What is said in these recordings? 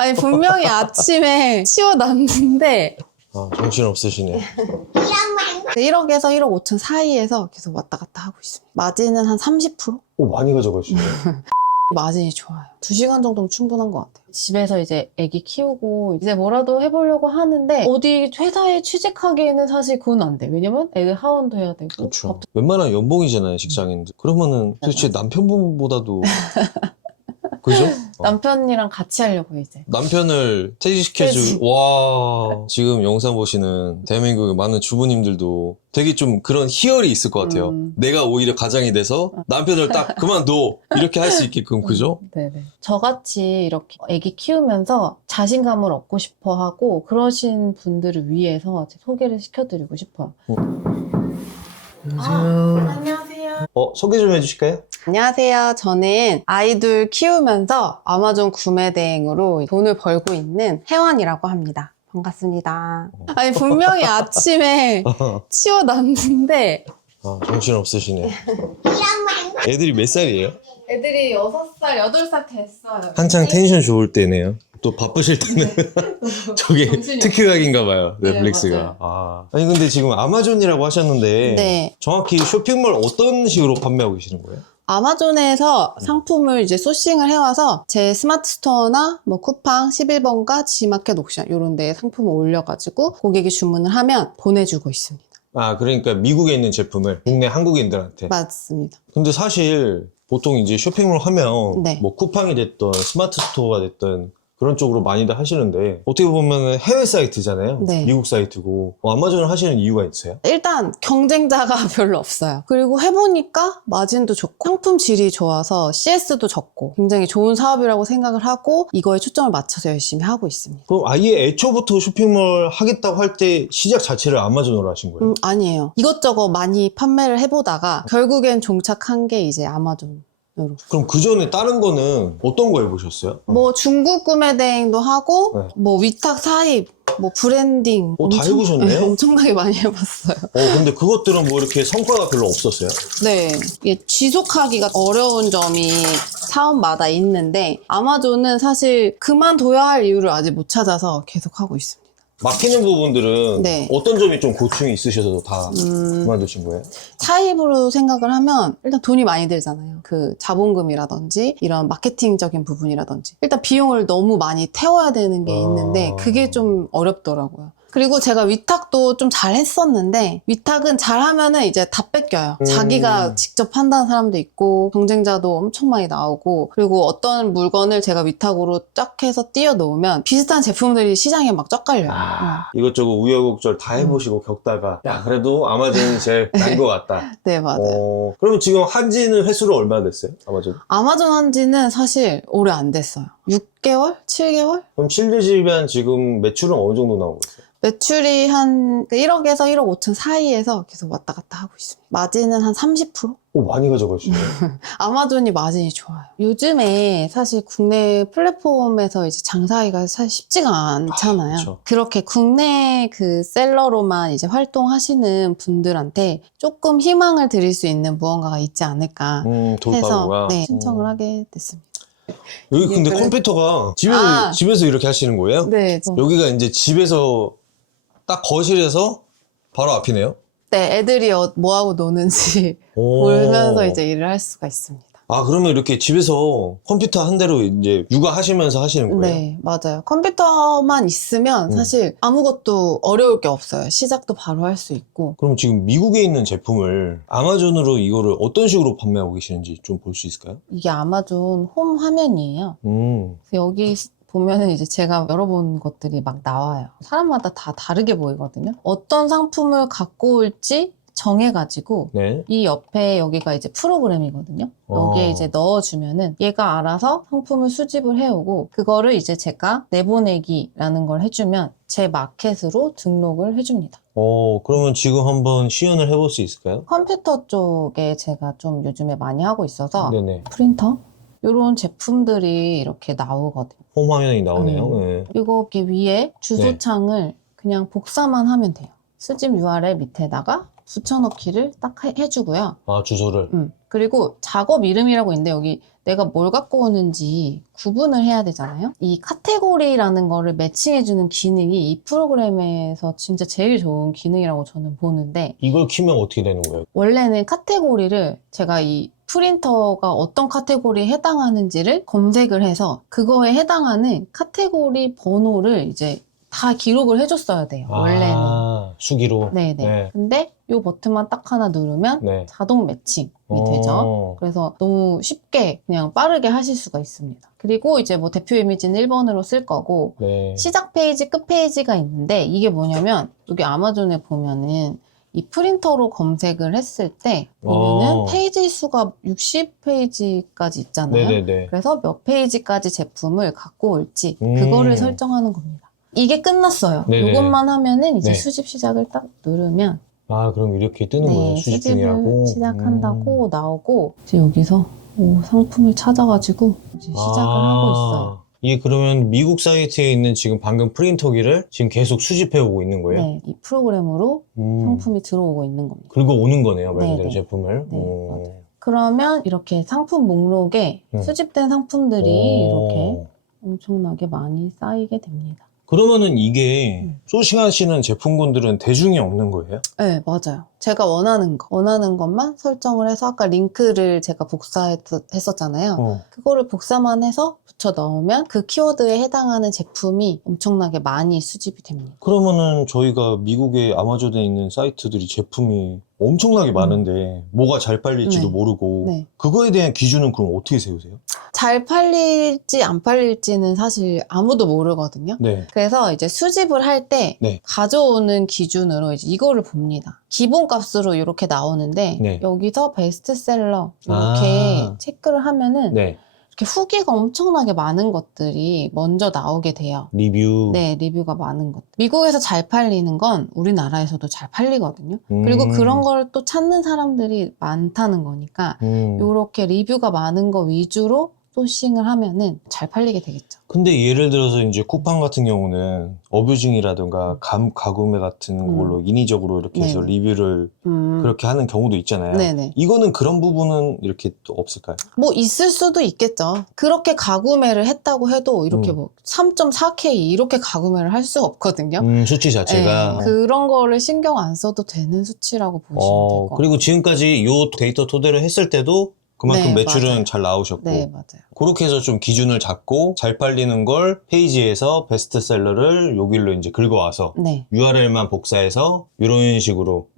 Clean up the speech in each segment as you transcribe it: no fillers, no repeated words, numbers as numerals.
아니 분명히 아침에 치워놨는데 아, 정신없으시네. 1억에서 1억 5천 사이에서 계속 왔다 갔다 하고 있습니다. 마진은 한 30%? 오, 많이 가져가시네. 마진이 좋아요. 2시간 정도면 충분한 것 같아요. 집에서 이제 애기 키우고 이제 뭐라도 해보려고 하는데 어디 회사에 취직하기에는 사실 그건 안 돼. 왜냐면 애들 하원도 해야 되고 그렇죠. 웬만한 연봉이잖아요, 직장인들. 그러면은 도대체 남편분보다도 그죠? 남편이랑 같이 하려고 이제. 남편을 퇴직시켜줄, 와, 지금 영상 보시는 대한민국의 많은 주부님들도 되게 좀 그런 희열이 있을 것 같아요. 내가 오히려 가장이 돼서 남편을 딱 그만둬! 이렇게 할 수 있게끔, 그죠? 네네. 저같이 이렇게 애기 키우면서 자신감을 얻고 싶어 하고 그러신 분들을 위해서 소개를 시켜드리고 싶어요. 안녕하세요. 소개 좀 해주실까요? 안녕하세요. 저는 아이들 키우면서 아마존 구매 대행으로 돈을 벌고 있는 혜원이라고 합니다. 반갑습니다. 아니 분명히 아침에 치워놨는데 아, 정신없으시네. 애들이 몇 살이에요? 애들이 6살, 8살 됐어요. 한창 텐션 좋을 때네요. 또 바쁘실 때는 저게 정신이 특효약인가 봐요, 네, 넷플릭스가. 아니 근데 지금 아마존이라고 하셨는데 네. 정확히 쇼핑몰 어떤 식으로 판매하고 계시는 거예요? 아마존에서 상품을 이제 소싱을 해와서 제 스마트 스토어나 뭐 쿠팡 11번가 지마켓 옥션 이런 데에 상품을 올려가지고 고객이 주문을 하면 보내주고 있습니다. 아, 그러니까 미국에 있는 제품을 국내 한국인들한테. 맞습니다. 근데 사실 보통 이제 쇼핑몰 하면 네. 뭐 쿠팡이 됐든 스마트 스토어가 됐든 그런 쪽으로 많이들 하시는데 어떻게 보면 해외 사이트잖아요. 네. 미국 사이트고 아마존을 하시는 이유가 있어요? 일단 경쟁자가 별로 없어요. 그리고 해보니까 마진도 좋고 상품 질이 좋아서 CS도 적고 굉장히 좋은 사업이라고 생각을 하고 이거에 초점을 맞춰서 열심히 하고 있습니다. 그럼 아예 애초부터 쇼핑몰 하겠다고 할 때 시작 자체를 아마존으로 하신 거예요? 아니에요. 이것저것 많이 판매를 해보다가 결국엔 종착한 게 이제 아마존. 그럼 그 전에 다른 거는 어떤 거 해보셨어요? 뭐 중국 구매 대행도 하고 네. 뭐 위탁 사입, 뭐 브랜딩 다 해보셨네요? 엄청나게 많이 해봤어요. 근데 그것들은 뭐 이렇게 성과가 별로 없었어요? 네, 이게 지속하기가 어려운 점이 사업마다 있는데 아마존은 사실 그만둬야 할 이유를 아직 못 찾아서 계속 하고 있습니다. 막히는 부분들은 네. 어떤 점이 좀 고충이 있으셔서 다 그만두신 거예요? 사입으로 생각을 하면 일단 돈이 많이 들잖아요. 그 자본금이라든지 이런 마케팅적인 부분이라든지 일단 비용을 너무 많이 태워야 되는 게 있는데 그게 좀 어렵더라고요. 그리고 제가 위탁도 좀 잘 했었는데 위탁은 잘하면은 이제 다 뺏겨요. 자기가 직접 한다는 사람도 있고 경쟁자도 엄청 많이 나오고 그리고 어떤 물건을 제가 위탁으로 쫙 해서 띄워 놓으면 비슷한 제품들이 시장에 막 쫙 깔려요. 이것저것 우여곡절 다 해보시고 겪다가 야 그래도 아마존이 제일 나은 것 같다. 네, 맞아요. 그러면 지금 한지는 횟수로 얼마나 됐어요? 아마존? 아마존 한지는 사실 오래 안 됐어요. 6개월? 7개월? 그럼 실례지만 지금 매출은 어느 정도 나오고 있어요? 매출이 한 1억에서 1억 5천 사이에서 계속 왔다 갔다 하고 있습니다. 마진은 한 30%? 오, 많이 가져가시네. 아마존이 마진이 좋아요. 요즘에 사실 국내 플랫폼에서 이제 장사하기가 사실 쉽지가 않잖아요. 그쵸. 그렇게 국내 그 셀러로만 이제 활동하시는 분들한테 조금 희망을 드릴 수 있는 무언가가 있지 않을까 해서 네, 신청을 하게 됐습니다. 여기 근데 컴퓨터가 집에서 이렇게 하시는 거예요? 네. 여기가 이제 집에서 딱 거실에서 바로 앞이네요? 네, 애들이 뭐하고 노는지 보면서 이제 일을 할 수가 있습니다. 아, 그러면 이렇게 집에서 컴퓨터 한 대로 이제 육아하시면서 하시는 거예요? 네, 맞아요. 컴퓨터만 있으면 사실 아무것도 어려울 게 없어요. 시작도 바로 할 수 있고. 그럼 지금 미국에 있는 제품을 아마존으로 이거를 어떤 식으로 판매하고 계시는지 좀 볼 수 있을까요? 이게 아마존 홈 화면이에요. 음. 그래서 여기 보면은 이제 제가 열어본 것들이 막 나와요. 사람마다 다 다르게 보이거든요. 어떤 상품을 갖고 올지 정해가지고 네. 이 옆에 여기가 이제 프로그램이거든요. 여기에 이제 넣어주면은 얘가 알아서 상품을 수집을 해오고 그거를 이제 제가 내보내기라는 걸 해주면 제 마켓으로 등록을 해줍니다. 그러면 지금 한번 시연을 해볼 수 있을까요? 컴퓨터 쪽에 제가 좀 요즘에 많이 하고 있어서 네네. 프린터? 이런 제품들이 이렇게 나오거든요. 홈 화면이 나오네요. 네. 그리고 여기 위에 주소창을 그냥 복사만 하면 돼요. 수집 URL 밑에다가 붙여넣기를 딱 해주고요. 아, 주소를. 그리고 작업 이름이라고 있는데 여기 내가 뭘 갖고 오는지 구분을 해야 되잖아요. 이 카테고리라는 거를 매칭해주는 기능이 이 프로그램에서 진짜 제일 좋은 기능이라고 저는 보는데, 이걸 키면 어떻게 되는 거예요? 원래는 카테고리를 제가 이 프린터가 어떤 카테고리에 해당하는지를 검색을 해서 그거에 해당하는 카테고리 번호를 이제 다 기록을 해줬어야 돼요. 원래는. 수기로. 네네. 네. 근데 이 버튼만 딱 하나 누르면 네. 자동 매칭이 되죠. 그래서 너무 쉽게 그냥 빠르게 하실 수가 있습니다. 그리고 이제 뭐 대표 이미지는 1번으로 쓸 거고, 네. 시작 페이지, 끝 페이지가 있는데, 이게 뭐냐면 여기 아마존에 보면은 이 프린터로 검색을 했을 때 보면은 페이지 수가 60페이지까지 있잖아요. 네네네. 그래서 몇 페이지까지 제품을 갖고 올지 그거를 설정하는 겁니다. 이게 끝났어요. 네네. 이것만 하면은 이제 네. 수집 시작을 딱 누르면 아, 그럼 이렇게 뜨는 거예요? 수집 수집을 중이라고? 시작한다고 나오고, 이제 여기서 상품을 찾아가지고 이제 시작을 하고 있어요. 이게 그러면 미국 사이트에 있는 지금 방금 프린터기를 지금 계속 수집해오고 있는 거예요? 네, 이 프로그램으로 상품이 들어오고 있는 겁니다. 그리고 오는 거네요, 말 그대로 네네. 제품을. 네, 맞아요. 그러면 이렇게 상품 목록에 네. 수집된 상품들이 이렇게 엄청나게 많이 쌓이게 됩니다. 그러면은 이게 소싱하시는 제품군들은 대중이 없는 거예요? 네, 맞아요. 제가 원하는 것만 설정을 해서, 아까 링크를 제가 복사했었잖아요. 그거를 복사만 해서 붙여 넣으면 그 키워드에 해당하는 제품이 엄청나게 많이 수집이 됩니다. 그러면은 저희가 미국의 아마존에 있는 사이트들이 제품이 엄청나게 많은데 뭐가 잘 팔릴지도 네. 모르고 네. 그거에 대한 기준은 그럼 어떻게 세우세요? 잘 팔릴지 안 팔릴지는 사실 아무도 모르거든요. 네. 그래서 이제 수집을 할 때 네. 가져오는 기준으로 이제 이거를 봅니다. 기본 값으로 이렇게 나오는데 네. 여기서 베스트셀러 이렇게 체크를 하면은 네. 이렇게 후기가 엄청나게 많은 것들이 먼저 나오게 돼요. 리뷰. 네, 리뷰가 많은 것. 미국에서 잘 팔리는 건 우리나라에서도 잘 팔리거든요. 그리고 그런 걸 또 찾는 사람들이 많다는 거니까 이렇게 리뷰가 많은 거 위주로 소싱을 하면은 잘 팔리게 되겠죠. 근데 예를 들어서 이제 쿠팡 같은 경우는 어뷰징이라든가 가구매 같은 걸로 인위적으로 이렇게 해서 네네. 리뷰를 그렇게 하는 경우도 있잖아요. 네네. 이거는 그런 부분은 이렇게 또 없을까요? 뭐 있을 수도 있겠죠. 그렇게 가구매를 했다고 해도 이렇게 뭐 3.4K 이렇게 가구매를 할 수가 없거든요. 수치 자체가. 네, 그런 거를 신경 안 써도 되는 수치라고 보시면 될 것 같아요. 그리고 지금까지 요 데이터 토대로 했을 때도 그만큼 네, 매출은 맞아요. 잘 나오셨고 네, 맞아요. 그렇게 해서 좀 기준을 잡고 잘 팔리는 걸 페이지에서 베스트셀러를 여기로 이제 긁어와서 네, URL만 복사해서 이런 식으로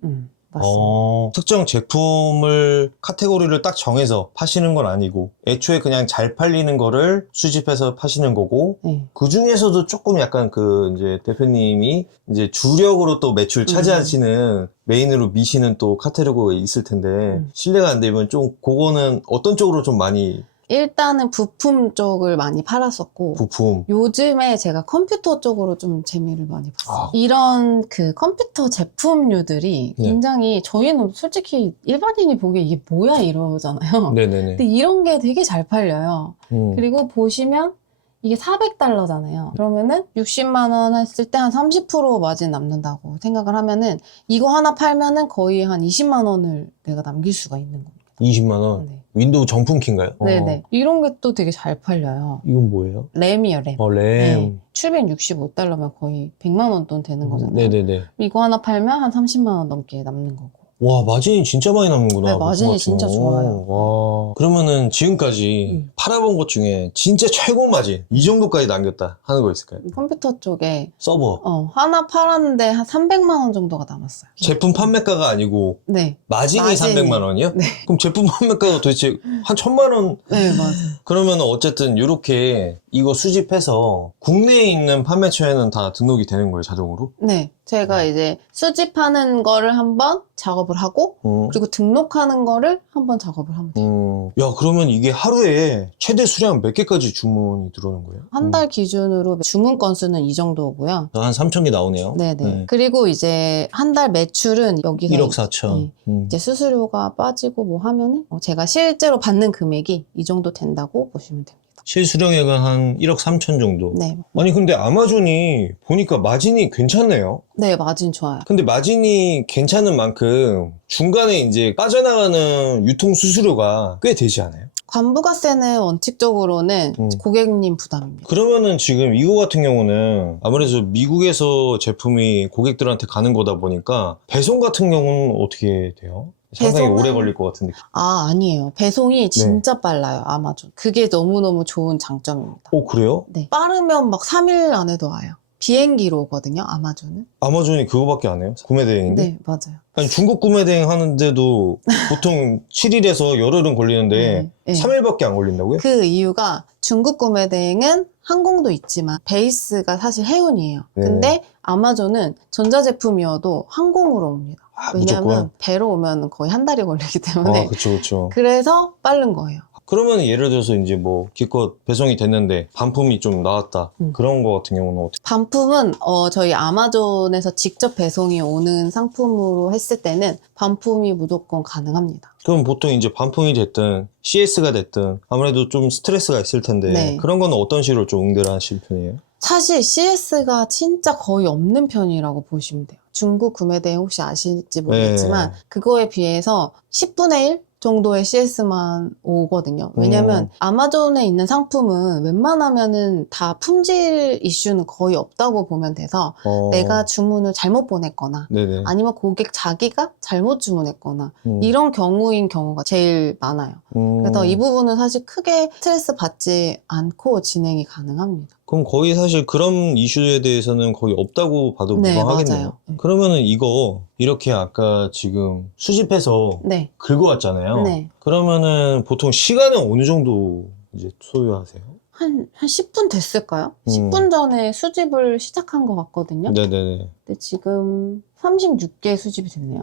맞습니다. 특정 제품을 카테고리를 딱 정해서 파시는 건 아니고 애초에 그냥 잘 팔리는 거를 수집해서 파시는 거고 네. 그 중에서도 조금 약간 그 이제 대표님이 이제 주력으로 또 매출 차지하시는 메인으로 미시는 또 카테고리가 있을 텐데 신뢰가 안 되면 좀 그거는 어떤 쪽으로 좀 많이 일단은 부품 쪽을 많이 팔았었고, 부품 요즘에 제가 컴퓨터 쪽으로 좀 재미를 많이 봤어요. 이런 그 컴퓨터 제품류들이 네. 굉장히, 저희는 솔직히 일반인이 보기에 이게 뭐야 이러잖아요. 네네네. 근데 이런 게 되게 잘 팔려요. 그리고 보시면 이게 $400잖아요. 그러면은 60만 원 했을 때 한 30% 마진 남는다고 생각을 하면은 이거 하나 팔면은 거의 한 20만 원을 내가 남길 수가 있는 겁니다. 20만 원. 네. 윈도우 정품키인가요? 네네. 이런 게 또 되게 잘 팔려요. 이건 뭐예요? 램이요, 램. 램. 네. 765달러면 거의 100만 원 돈 되는 거잖아요. 네네네. 이거 하나 팔면 한 30만 원 넘게 남는 거고. 와, 마진이 진짜 많이 남는구나. 네, 마진이 진짜 좋아요. 와. 그러면은 지금까지 팔아본 것 중에 진짜 최고 마진, 이 정도까지 남겼다 하는 거 있을까요? 컴퓨터 쪽에 서버. 하나 팔았는데 한 300만 원 정도가 남았어요. 제품 판매가가 아니고 네. 마진이 마진이. 300만 원이요? 네. 그럼 제품 판매가가 도대체 한 1000만 원? 네, 맞아요. 그러면은 어쨌든 이렇게 이거 수집해서 국내에 있는 판매처에는 다 등록이 되는 거예요, 자동으로? 네. 제가 이제 수집하는 거를 한번 작업을 하고, 그리고 등록하는 거를 한번 작업을 하면 돼요. 야, 그러면 이게 하루에 최대 수량 몇 개까지 주문이 들어오는 거예요? 한 달 기준으로 주문 건수는 이 정도고요. 한 3,000개 나오네요. 네네. 네. 그리고 이제 한 달 매출은 여기서 1억 4천. 이제 수수료가 빠지고 뭐 하면은 제가 실제로 받는 금액이 이 정도 된다고 보시면 됩니다. 실수령액은 한 1억 3천 정도. 네. 아니 근데 아마존이 보니까 마진이 괜찮네요. 네, 마진 좋아요. 근데 마진이 괜찮은 만큼 중간에 이제 빠져나가는 유통 수수료가 꽤 되지 않아요? 관부가세는 원칙적으로는 고객님 부담입니다. 그러면은 지금 이거 같은 경우는 아무래도 미국에서 제품이 고객들한테 가는 거다 보니까 배송 같은 경우는 어떻게 돼요? 상당히 배송은- 오래 걸릴 것 같은 느낌. 아니에요. 배송이 진짜 빨라요, 아마존. 그게 너무너무 좋은 장점입니다. 그래요? 네. 빠르면 막 3일 안에도 와요. 비행기로 오거든요, 아마존은. 아마존이 그거밖에 안 해요? 구매 대행인데? 네, 맞아요. 아니 중국 구매 대행 하는데도 보통 7일에서 열흘은 걸리는데 네. 3일밖에 안 걸린다고요? 그 이유가 중국 구매 대행은 항공도 있지만 베이스가 사실 해운이에요. 네. 근데 아마존은 전자제품이어도 항공으로 옵니다. 왜냐면 무조건? 배로 오면 거의 한 달이 걸리기 때문에 그쵸, 그쵸. 그래서 빠른 거예요. 그러면 예를 들어서 이제 뭐 기껏 배송이 됐는데 반품이 좀 나왔다. 그런 거 같은 경우는 어떻게? 반품은 저희 아마존에서 직접 배송이 오는 상품으로 했을 때는 반품이 무조건 가능합니다. 그럼 보통 이제 반품이 됐든 CS가 됐든 아무래도 좀 스트레스가 있을 텐데 네. 그런 거는 어떤 식으로 좀 응대를 하실 편이에요? 사실 CS가 진짜 거의 없는 편이라고 보시면 돼요. 중국 구매대행 혹시 아실지 모르겠지만 네. 그거에 비해서 10분의 1 정도의 CS만 오거든요. 왜냐면 아마존에 있는 상품은 웬만하면은 다 품질 이슈는 거의 없다고 보면 돼서 내가 주문을 잘못 보냈거나 네네. 아니면 고객 자기가 잘못 주문했거나 음. 이런 경우인 경우가 제일 많아요. 그래서 이 부분은 사실 크게 스트레스 받지 않고 진행이 가능합니다. 그럼 거의 사실 그런 이슈에 대해서는 거의 없다고 봐도 네, 무방하겠네요. 맞아요. 네. 그러면은 이거 이렇게 아까 지금 수집해서 네. 긁어왔잖아요. 네. 그러면은 보통 시간은 어느 정도 이제 소요하세요? 한 10분 됐을까요? 음. 10분 전에 수집을 시작한 것 같거든요. 네네네. 근데 지금 36개 수집이 됐네요.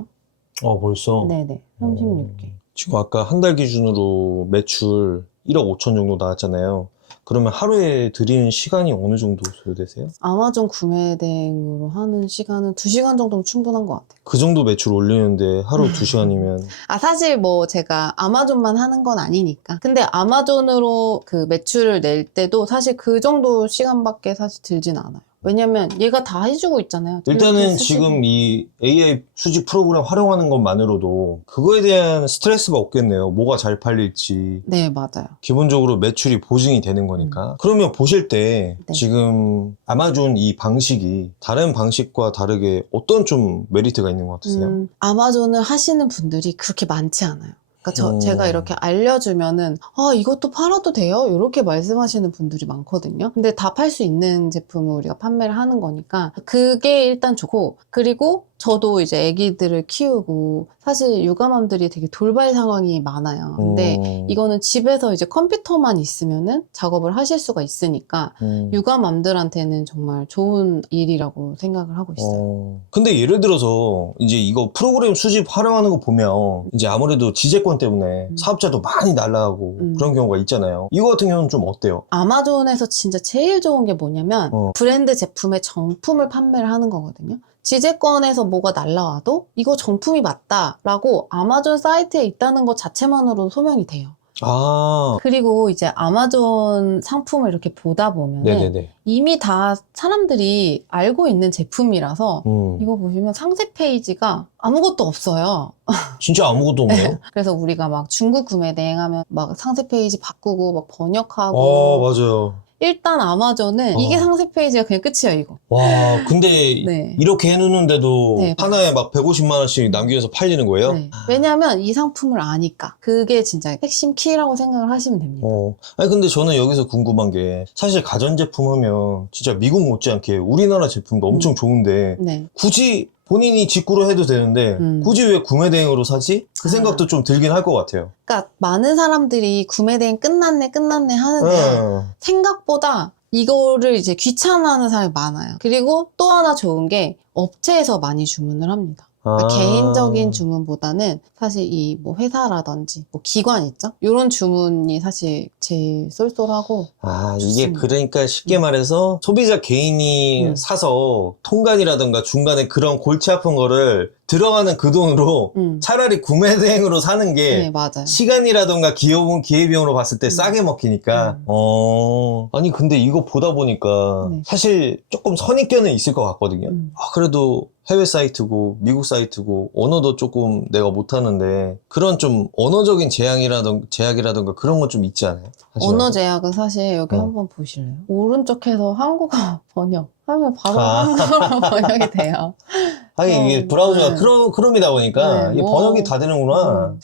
벌써? 네네. 36개. 지금 아까 한 달 기준으로 매출 1억 5천 정도 나왔잖아요. 그러면 하루에 드리는 시간이 어느 정도 소요되세요? 아마존 구매 대행으로 하는 시간은 2시간 정도면 충분한 것 같아요. 그 정도 매출 올리는데 하루 2시간이면 사실 뭐 제가 아마존만 하는 건 아니니까. 근데 아마존으로 그 매출을 낼 때도 사실 그 정도 시간밖에 사실 들진 않아요. 왜냐면 얘가 다 해주고 있잖아요. 일단은 이렇게 수집을. 지금 이 AI 수집 프로그램 활용하는 것만으로도 그거에 대한 스트레스가 없겠네요. 뭐가 잘 팔릴지. 네, 맞아요. 기본적으로 매출이 보증이 되는 거니까. 그러면 보실 때 네. 지금 아마존 이 방식이 다른 방식과 다르게 어떤 좀 메리트가 있는 것 같으세요? 아마존을 하시는 분들이 그렇게 많지 않아요. 그러니까 제가 이렇게 알려주면은 이것도 팔아도 돼요? 이렇게 말씀하시는 분들이 많거든요. 근데 다 팔 수 있는 제품을 우리가 판매를 하는 거니까 그게 일단 좋고, 그리고 저도 이제 아기들을 키우고 사실 육아맘들이 되게 돌발 상황이 많아요. 근데 이거는 집에서 이제 컴퓨터만 있으면은 작업을 하실 수가 있으니까 육아맘들한테는 정말 좋은 일이라고 생각을 하고 있어요. 근데 예를 들어서 이제 이거 프로그램 수집 활용하는 거 보면 이제 아무래도 지재권 때문에 사업자도 많이 날라가고 그런 경우가 있잖아요. 이거 같은 경우는 좀 어때요? 아마존에서 진짜 제일 좋은 게 뭐냐면 브랜드 제품의 정품을 판매를 하는 거거든요. 지재권에서 뭐가 날라와도 이거 정품이 맞다라고 아마존 사이트에 있다는 것 자체만으로도 소명이 돼요. 그리고 이제 아마존 상품을 이렇게 보다 보면 네네네. 이미 다 사람들이 알고 있는 제품이라서 이거 보시면 상세 페이지가 아무것도 없어요. 진짜 아무것도 없네요. 그래서 우리가 막 중국 구매 대행하면 막 상세 페이지 바꾸고 막 번역하고 맞아요. 일단 아마존은 이게 상세 페이지가 그냥 끝이야, 이거. 와, 근데 네. 이렇게 해놓는데도 네. 하나에 막 150만 원씩 남기면서 팔리는 거예요? 네. 왜냐면 이 상품을 아니까. 그게 진짜 핵심 키라고 생각을 하시면 됩니다. 아니 근데 저는 여기서 궁금한 게 사실 가전제품 하면 진짜 미국 못지않게 우리나라 제품도 엄청 좋은데 네. 굳이 본인이 직구로 해도 되는데 굳이 왜 구매 대행으로 사지? 그 생각도 좀 들긴 할 것 같아요. 그러니까 많은 사람들이 구매 대행 끝났네 하는데 생각보다 이거를 이제 귀찮아하는 사람이 많아요. 그리고 또 하나 좋은 게 업체에서 많이 주문을 합니다. 그러니까 개인적인 주문보다는 사실 이 뭐 회사라든지 뭐 기관 있죠? 이런 주문이 사실 제일 쏠쏠하고 이게 좋습니다. 그러니까 쉽게 말해서 소비자 개인이 음. 사서 통관이라든가 중간에 그런 골치 아픈 거를 들어가는 그 돈으로 차라리 구매 대행으로 사는 게 네, 맞아요. 시간이라든가 기회비용으로 봤을 때 싸게 먹히니까 아니 근데 이거 보다 보니까 네. 사실 조금 선입견은 있을 것 같거든요. 그래도 해외 사이트고 미국 사이트고 언어도 조금 내가 못하는데 그런 좀 언어적인 제약이라든가 그런 건 좀 있지 않아요? 언어 제약은 사실 여기 한번 보실래요? 오른쪽에서 한국어 번역 하면 바로 한국어로 번역이 돼요. 하긴 이게 브라우저가 네. 크롬이다 보니까 네, 이게 뭐, 번역이 다 되는구나.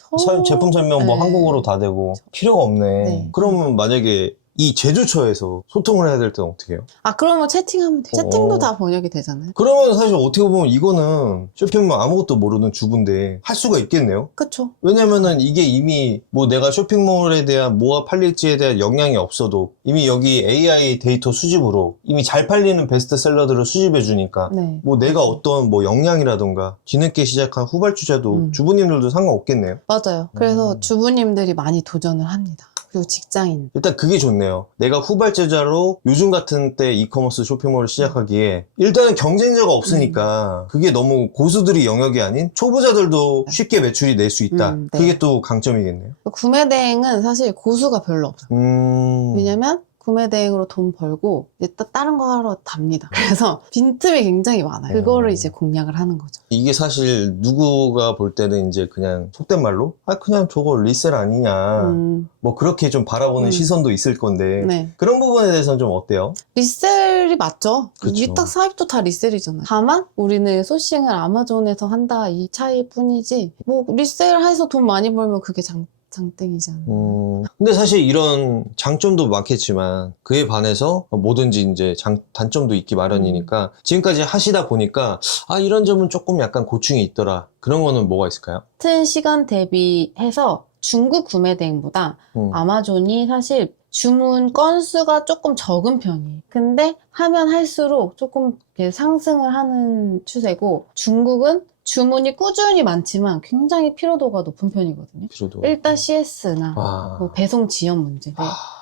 제품 설명 뭐 네. 한국어로 다 되고 필요가 없네. 네. 그러면 만약에 이 제조처에서 소통을 해야 될 때는 어떻게 해요? 그러면 채팅하면 돼요. 채팅도 다 번역이 되잖아요. 그러면 사실 어떻게 보면 이거는 쇼핑몰 아무것도 모르는 주부인데 할 수가 있겠네요. 그쵸? 왜냐면은 이게 이미 뭐 내가 쇼핑몰에 대한 뭐가 팔릴지에 대한 영향이 없어도 이미 여기 AI 데이터 수집으로 이미 잘 팔리는 베스트셀러들을 수집해 주니까 네. 뭐 내가 어떤 뭐 역량이라던가 뒤늦게 시작한 후발주자도 주부님들도 상관없겠네요. 맞아요. 그래서 주부님들이 많이 도전을 합니다. 그리고 직장인. 일단 그게 좋네요. 내가 후발주자로 요즘 같은 때 이커머스 쇼핑몰을 시작하기에 일단은 경쟁자가 없으니까 그게 너무 고수들이 영역이 아닌 초보자들도 쉽게 매출이 낼 수 있다. 네. 그게 또 강점이겠네요. 구매 대행은 사실 고수가 별로 없어요. 음. 왜냐면 구매 대행으로 돈 벌고 이제 다른 거 하러 답니다. 그래서 빈틈이 굉장히 많아요. 그거를 이제 공략을 하는 거죠. 이게 사실 누구가 볼 때는 이제 그냥 속된 말로 그냥 저거 리셀 아니냐 뭐 그렇게 좀 바라보는 시선도 있을 건데 네. 그런 부분에 대해서는 좀 어때요? 리셀이 맞죠. 그쵸. 위탁 사입도 다 리셀이잖아요. 다만 우리는 소싱을 아마존에서 한다 이 차이일 뿐이지 뭐 리셀해서 돈 많이 벌면 그게 장땡이잖아요. 근데 사실 이런 장점도 많겠지만 그에 반해서 뭐든지 이제 단점도 있기 마련이니까 지금까지 하시다 보니까 이런 점은 조금 약간 고충이 있더라. 그런 거는 뭐가 있을까요? 같은 시간 대비해서 중국 구매 대행보다 아마존이 사실 주문 건수가 조금 적은 편이에요. 근데 하면 할수록 조금 이렇게 상승을 하는 추세고 중국은 주문이 꾸준히 많지만 굉장히 피로도가 높은 편이거든요. 일단 CS나 뭐 배송 지연 문제.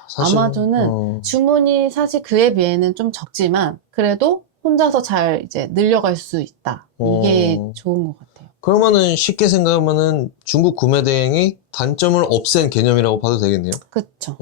사실, 아마존은 주문이 사실 그에 비해는 좀 적지만 그래도 혼자서 잘 이제 늘려갈 수 있다. 이게 좋은 것 같아요. 그러면은 쉽게 생각하면은 중국 구매 대행이 단점을 없앤 개념이라고 봐도 되겠네요. 그쵸.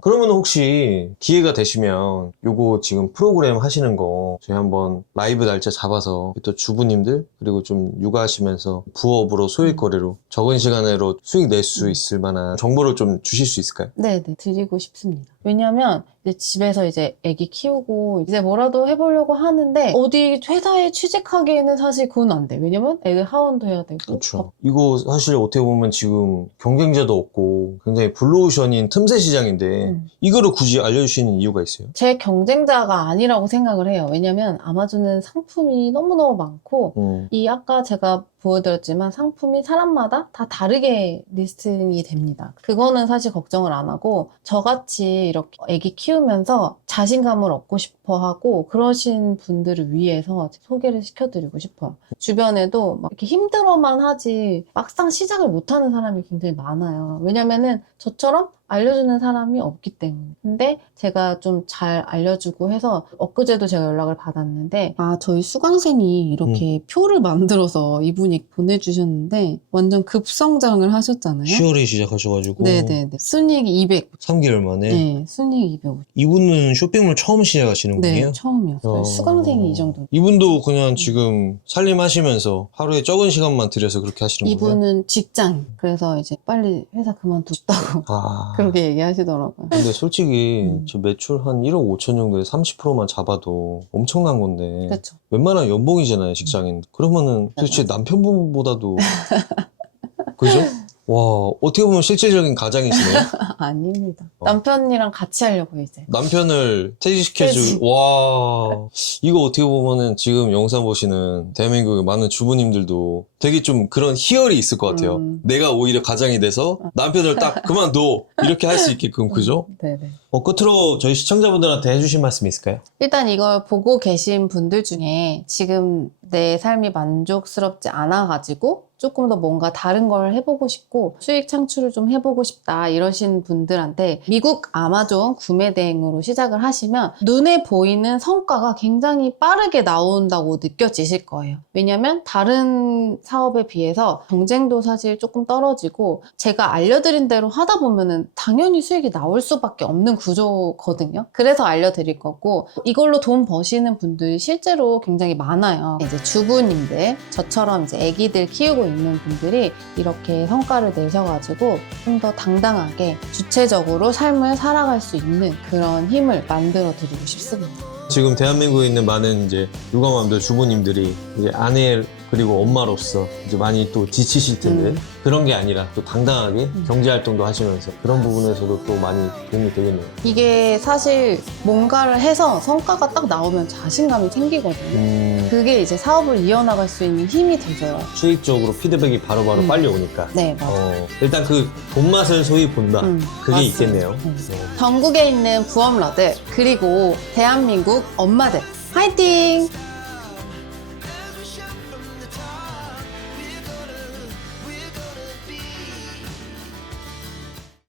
그러면 혹시 기회가 되시면 요거 지금 프로그램 하시는 거 저희 한번 라이브 날짜 잡아서 또 주부님들 그리고 좀 육아하시면서 부업으로 소일거리로 적은 시간으로 수익 낼 수 있을 만한 정보를 좀 주실 수 있을까요? 네, 드리고 싶습니다. 왜냐면 이제 집에서 이제 아기 키우고 이제 뭐라도 해보려고 하는데 어디 회사에 취직하기에는 사실 그건 안 돼. 왜냐면 애들 하원도 해야 되고. 그렇죠. 이거 사실 어떻게 보면 지금 경쟁자도 없고 굉장히 블루오션인 틈새 시장인데 이거를 굳이 알려주시는 이유가 있어요? 제 경쟁자가 아니라고 생각을 해요. 왜냐면 아마존은 상품이 너무너무 많고 이 아까 제가 보여드렸지만 상품이 사람마다 다 다르게 리스팅이 됩니다. 그거는 사실 걱정을 안 하고 저같이 이렇게 애기 키우면서 자신감을 얻고 싶어 하고 그러신 분들을 위해서 소개를 시켜드리고 싶어요. 주변에도 막 이렇게 힘들어만 하지 막상 시작을 못하는 사람이 굉장히 많아요. 왜냐면은 저처럼 알려주는 사람이 없기 때문에. 근데 제가 좀 잘 알려주고 해서 엊그제도 제가 연락을 받았는데 저희 수강생이 이렇게 표를 만들어서 이분이 보내주셨는데 완전 급성장을 하셨잖아요. 10월에 시작하셔가지고 네네네. 순이익이 200. 3개월 만에? 네, 순이익 250. 이분은 쇼핑몰 처음 시작하시는 분이에요? 네, 처음이었어요. 수강생이 이 정도. 이분도 그냥 지금 살림하시면서 하루에 적은 시간만 들여서 그렇게 하시는 거예요? 이분은 직장. 그래서 이제 빨리 회사 그만두고 싶다고 그렇게 얘기하시더라고요. 근데 솔직히 저 매출 한 1억 5천 정도에 30%만 잡아도 엄청난 건데 그렇죠. 웬만한 연봉이잖아요, 직장인. 그러면은 도대체 남편분보다도 그죠? 와, 어떻게 보면 실질적인 가장이시네요. 아닙니다. 어. 남편이랑 같이 하려고 이제. 남편을 퇴직시켜줄, 와, 이거 어떻게 보면은 지금 영상 보시는 대한민국의 많은 주부님들도 되게 좀 그런 희열이 있을 것 같아요. 내가 오히려 가장이 돼서 남편을 딱 그만둬. 이렇게 할 수 있게끔, 그죠? 네네. 끝으로 저희 시청자분들한테 해주실 말씀이 있을까요? 일단 이걸 보고 계신 분들 중에 지금 내 삶이 만족스럽지 않아가지고 조금 더 뭔가 다른 걸 해보고 싶고 수익 창출을 좀 해보고 싶다 이러신 분들한테 미국 아마존 구매 대행으로 시작을 하시면 눈에 보이는 성과가 굉장히 빠르게 나온다고 느껴지실 거예요. 왜냐면 다른 사업에 비해서 경쟁도 사실 조금 떨어지고 제가 알려드린 대로 하다 보면은 당연히 수익이 나올 수밖에 없는 구조거든요. 그래서 알려드릴 거고 이걸로 돈 버시는 분들이 실제로 굉장히 많아요. 이제 주부님들, 저처럼 이제 아기들 키우고 있는 분들이 이렇게 성과를 내셔가지고 좀 더 당당하게 주체적으로 삶을 살아갈 수 있는 그런 힘을 만들어 드리고 싶습니다. 지금 대한민국에 있는 많은 이제 육아맘들 주부님들이 이제 아내 그리고 엄마로서 이제 많이 또 지치실 텐데 그런 게 아니라 또 당당하게 경제활동도 하시면서 그런 부분에서도 또 많이 도움이 되겠네요. 이게 사실 뭔가를 해서 성과가 딱 나오면 자신감이 생기거든요. 그게 이제 사업을 이어나갈 수 있는 힘이 되죠. 수익적으로 피드백이 바로바로 빨리 오니까 네, 맞아요. 일단 그 본맛을 소위 본다. 그게 맞습니다. 있겠네요. 전국에 있는 부업러들 그리고 대한민국 엄마들 화이팅!